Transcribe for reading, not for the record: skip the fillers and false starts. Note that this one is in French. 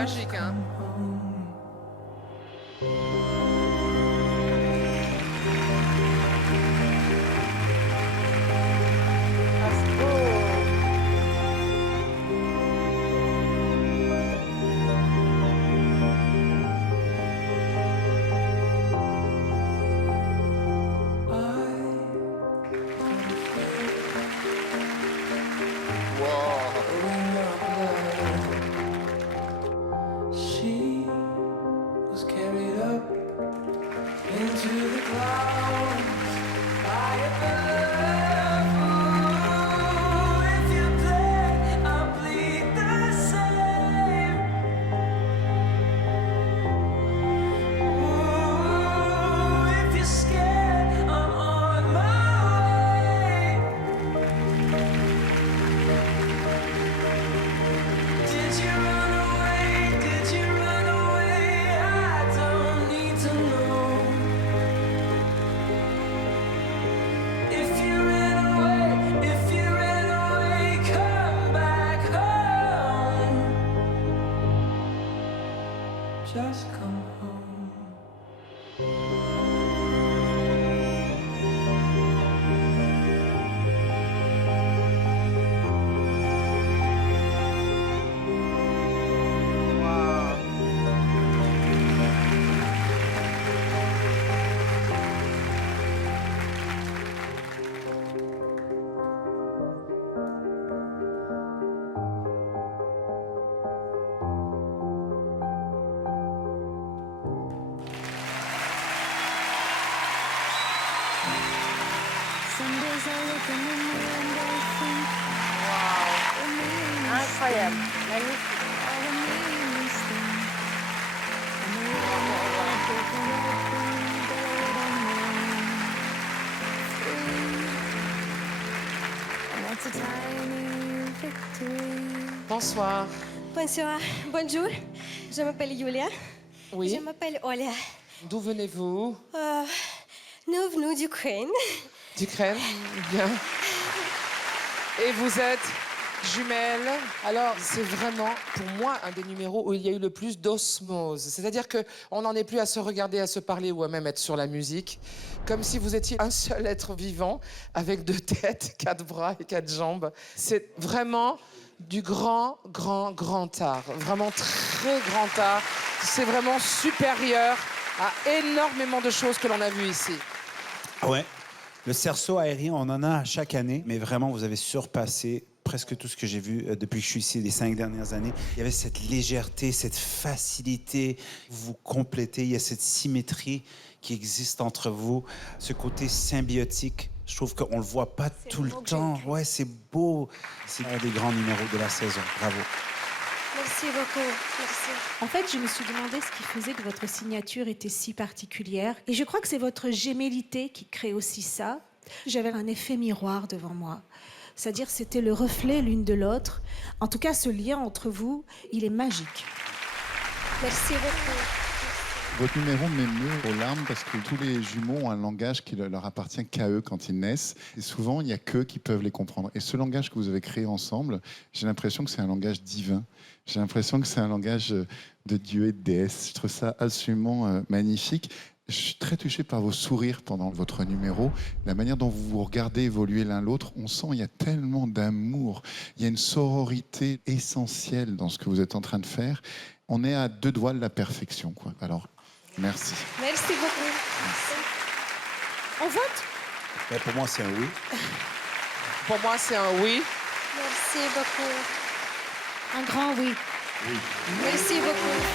magique, hein. Ah, c'est beau. She was carried up into the clouds by a bird. Ooh, if you play, I'll bleed the same. Ooh, if you're scared, I'm on my way. Did you run away? Did you run away? I don't need to know. If you ran away, come back home. Just come home. Incroyable, magnifique. Bonsoir. Bonsoir, bonjour. Je m'appelle Julia. Oui. Je m'appelle Olia. D'où venez-vous? Nous venons d'Ukraine. D'Ukraine. Bien. Et vous êtes jumelles. Alors, c'est vraiment, pour moi, un des numéros où il y a eu le plus d'osmose. C'est-à-dire qu'on n'en est plus à se regarder, à se parler ou à même être sur la musique. Comme si vous étiez un seul être vivant, avec 2 têtes, 4 bras et 4 jambes. C'est vraiment du grand art. Vraiment très grand art. C'est vraiment supérieur à énormément de choses que l'on a vues ici. Ouais. Le cerceau aérien, on en a chaque année, mais vraiment, vous avez surpassé presque tout ce que j'ai vu depuis que je suis ici les 5 dernières années. Il y avait cette légèreté, cette facilité. Vous complétez, il y a cette symétrie qui existe entre vous, ce côté symbiotique. Je trouve qu'on le voit pas tout le temps. Ouais, c'est beau. C'est un des grands numéros de la saison. Bravo. Merci beaucoup. Merci. En fait, je me suis demandé ce qui faisait que votre signature était si particulière. Et je crois que c'est votre gémellité qui crée aussi ça. J'avais un effet miroir devant moi. C'est-à-dire, c'était le reflet l'une de l'autre. En tout cas, ce lien entre vous, il est magique. Merci beaucoup. Votre numéro m'émeut aux larmes parce que tous les jumeaux ont un langage qui leur appartient qu'à eux quand ils naissent. Et souvent, il n'y a qu'eux qui peuvent les comprendre. Et ce langage que vous avez créé ensemble, j'ai l'impression que c'est un langage divin. J'ai l'impression que c'est un langage de Dieu et de déesse. Je trouve ça absolument magnifique. Je suis très touché par vos sourires pendant votre numéro. La manière dont vous vous regardez évoluer l'un l'autre, on sent qu'il y a tellement d'amour. Il y a une sororité essentielle dans ce que vous êtes en train de faire. On est à 2 doigts de la perfection, quoi. Alors, merci. Merci beaucoup. On vote? Mais pour moi, c'est un oui. Pour moi, c'est un oui. Merci beaucoup. Un grand oui. Merci beaucoup.